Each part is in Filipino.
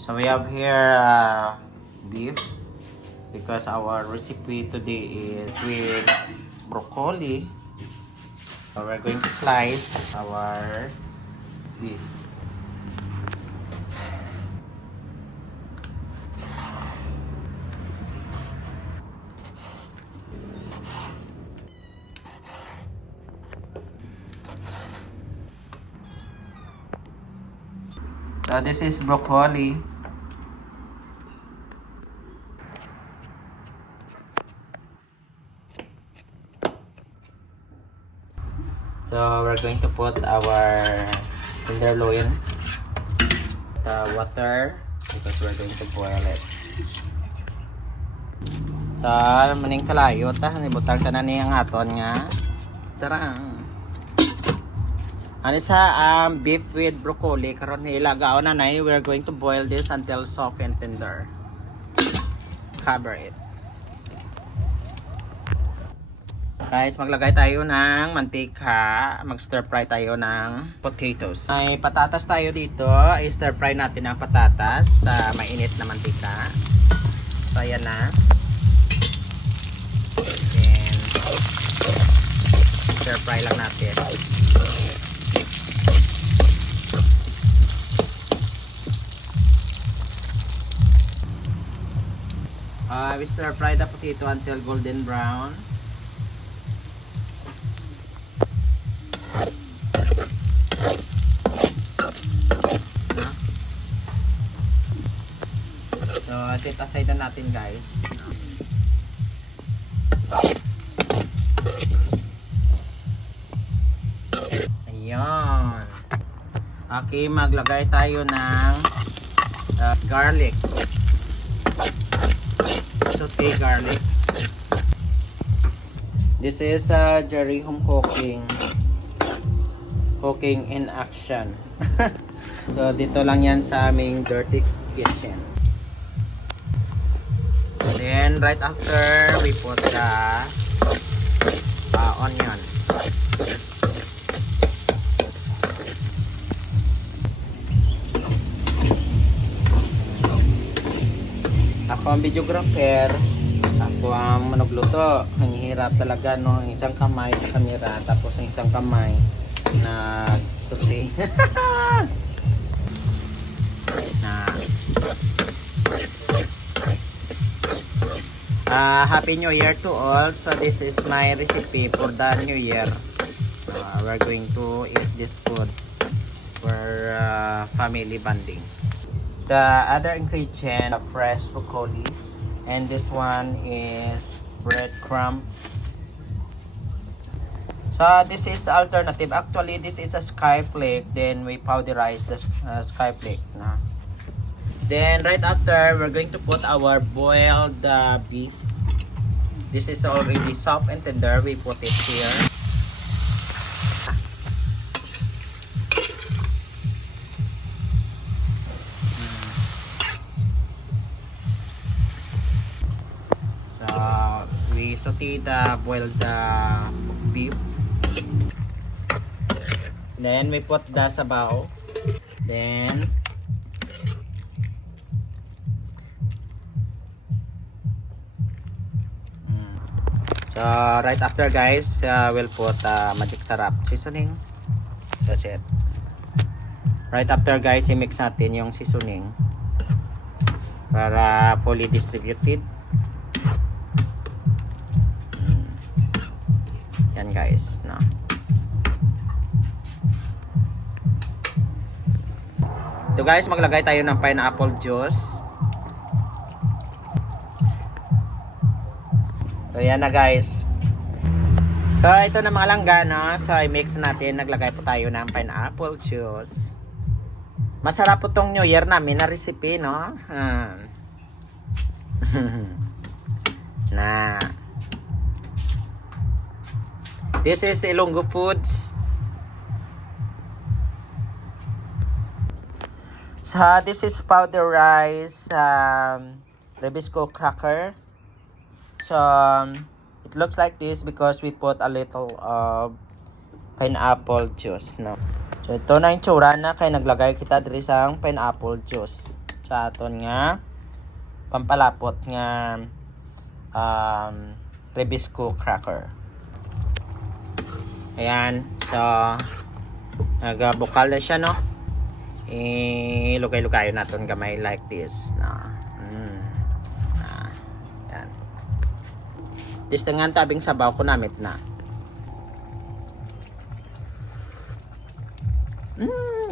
So we have here beef because our recipe today is with broccoli. So we're going to slice our beef. So this is broccoli. So we're going to put our tenderloin, the water, because we're going to boil it. So maning kalayo ta, nibutang tanan niyang aton nga. Tarang. Ano sa beef with broccoli karon ilagao na nay, we're going to boil this until soft and tender. Cover it. Guys, maglagay tayo ng mantika, mag-stir fry tayo ng potatoes. May patatas tayo dito, i-stir fry natin ang patatas sa mainit na mantika. So ayan na. Then stir fry lang natin. We stir fry the potato until golden brown. So, set aside na natin guys. Ayan. Okay, maglagay tayo ng garlic. Saute garlic. This is Jerry home cooking in action. So, dito lang yan sa aming dirty kitchen. Then right after we put the onion. Ako ang videographer, ako ang manugluto. Ang hirap talaga no, ang isang kamay sa kamera tapos ang isang kamay na susi. Happy New Year to all. So this is my recipe for the New Year. We're going to eat this food for family bonding. The other ingredient, fresh broccoli, and this one is breadcrumb. So this is alternative. Actually, this is a sky flake. Then we powderize the sky flake. Then right after, we're going to put our boiled beef. This is already soft and tender. We put it here. So we saute the boiled beef. Then we put the sabaw. Then so right after guys, we'll put magic sarap seasoning. That's it. Right after guys, i-mix natin yung seasoning para fully distributed. Yan guys, no. So guys, maglagay tayo ng pineapple juice. So yan na guys. So ito na mga langga, no? So i-mix natin, naglagay po tayo ng pineapple juice. Masarap po tong New Year namin na recipe, no? Na. This is Ilonggo Foods. So this is powder rice, Rebisco cracker. So it looks like this because we put a little of pineapple juice, no? So ito na yung tsura na kay naglagay kita diri sang pineapple juice. Sa aton nga pampalapot nga Rebisco cracker. Ayan. So nagbukal na siya, no? Ilugay-lugayo natin gamay like this, no? Ayan. This na nga tabing sabaw ko namit na.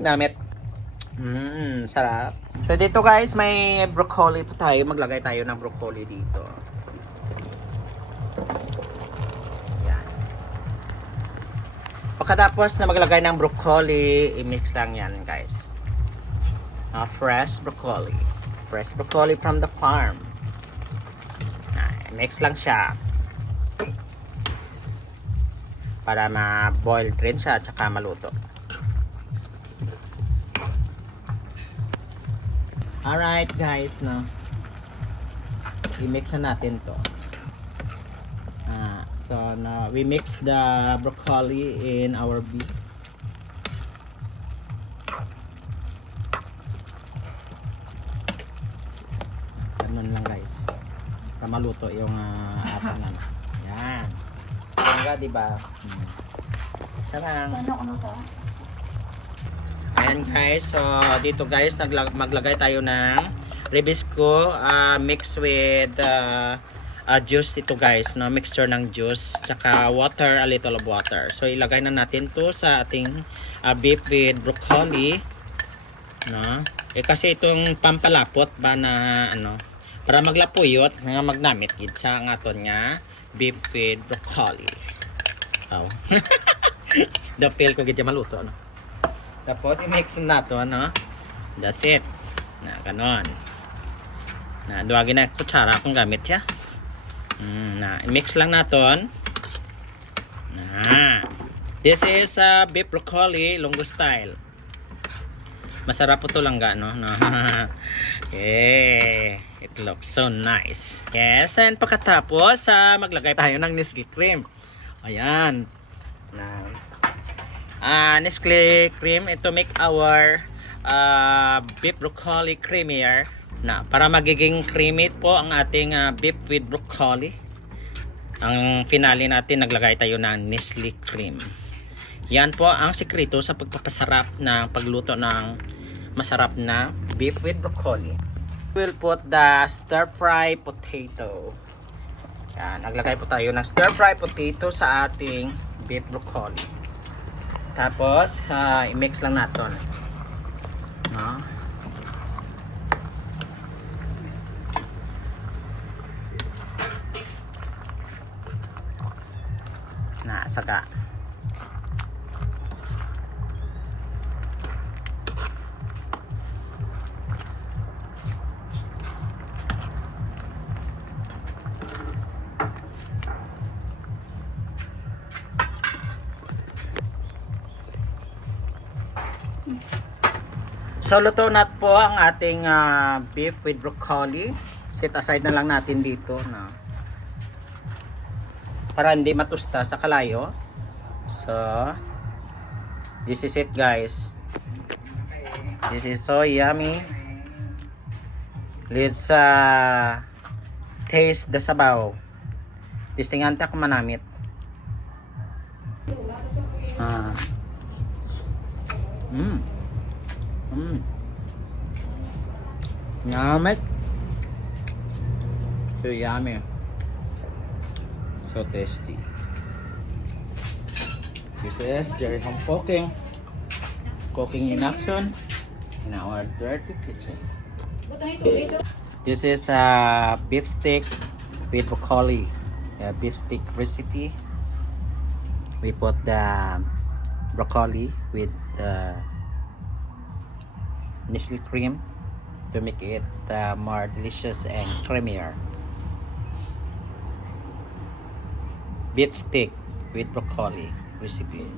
Namit. Sarap. So dito guys, may broccoli pa tayo. Maglagay tayo ng broccoli dito. Yan. Pagkatapos na maglagay ng broccoli, i-mix lang yan guys. Fresh broccoli. Fresh broccoli from the farm. Mix lang siya. Para ma-boil rin siya at saka maluto. Alright guys, no. I-mix na natin to. So now we mix the broccoli in our beef. Ganun lang guys. Para maluto yung ating ano. Yan. Diba, diba? Sarang. Ayan guys, so dito guys maglagay tayo ng Rebisco mix with juice ito guys, no, mixture ng juice saka water, a little of water. So ilagay na natin to sa ating beef with broccoli, no. Kasi itong pampalapot ba na ano para maglapuyot nga magnamit gid sa aton nga beef with broccoli. Oh. Dapil ko gid maluto, no. Tapos i-mix na to, no? That's it. Na ganon. Na duwagin na kutsara akong gamit siya. Na i-mix lang naton. Na. This is beef broccoli Ilonggo style. Masarap po to lang ga, no? Yeah. It looks so nice. Yes, and pagkatapos maglagay tayo ng Nestle cream. Ayan. Na Nestle cream to make our beef broccoli creamier na para magiging creamy po ang ating beef with broccoli. Ang finale natin naglagay tayo ng Nestle cream. Yan po ang sikreto sa pagpapasarap ng pagluto ng masarap na beef with broccoli. We'll put the stir fry potato. Yan, naglagay po tayo ng stir fry potato sa ating beef broccoli. Tapos, i-mix lang natin. No? Saka. So luto na po ang ating beef with broccoli. Set aside na lang natin dito na para hindi matusta sa kalayo. So this is it guys. This is so yummy. Let's taste the sabaw. Tistingan ta kung manamit. Yummy. So yummy. So tasty. This is Jerry home cooking. Cooking in action in our dirty kitchen. This is beefsteak with broccoli. Beefsteak recipe. We put the broccoli with the Nestle cream to make it more delicious and creamier. Beefsteak with broccoli recipe.